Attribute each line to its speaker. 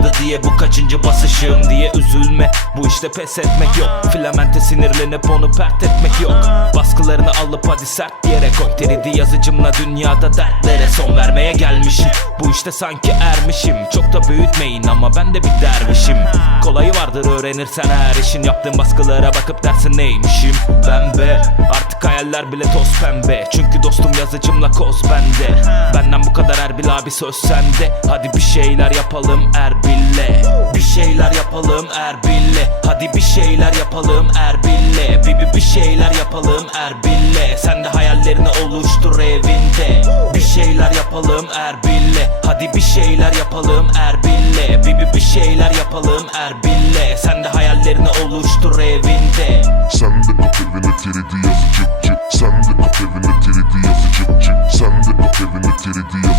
Speaker 1: olmadı diye Bu kaçıncı basışım diye üzülme. Bu işte pes etmek yok. Filamente sinirlenip onu pert etmek yok. Baskılarını alıp hadi sert yere koy. 3D yazıcımla dünyada dertlere son vermeye gelmişim. Bu işte sanki ermişim. Çok da büyütmeyin ama ben de bir dervişim. Kolayı vardır öğrenirsen her işin. Yaptığın baskılara bakıp dersin neymişim hayaller bile toz pembe. Çünkü dostum yazıcımla koz bende. Benden bu kadar Erbil abi söz sende. Hadi bir şeyler yapalım Erbil'le. Bir şeyler yapalım Erbil'le. Hadi bir şeyler yapalım Erbil'le. Bir, bir, bir şeyler yapalım Erbil'le. Sen de hayallerini oluştur evinde. Bir şeyler yapalım Erbil'le. Hadi bir şeyler yapalım Erbil'le. Bir, bir, bir şeyler yapalım Erbil'le. Sen de hayallerini oluştur evinde.
Speaker 2: Sen 3D yazı çık çık Sen de kap evine 3D yazı çık çık Sen de kap evine 3D yazı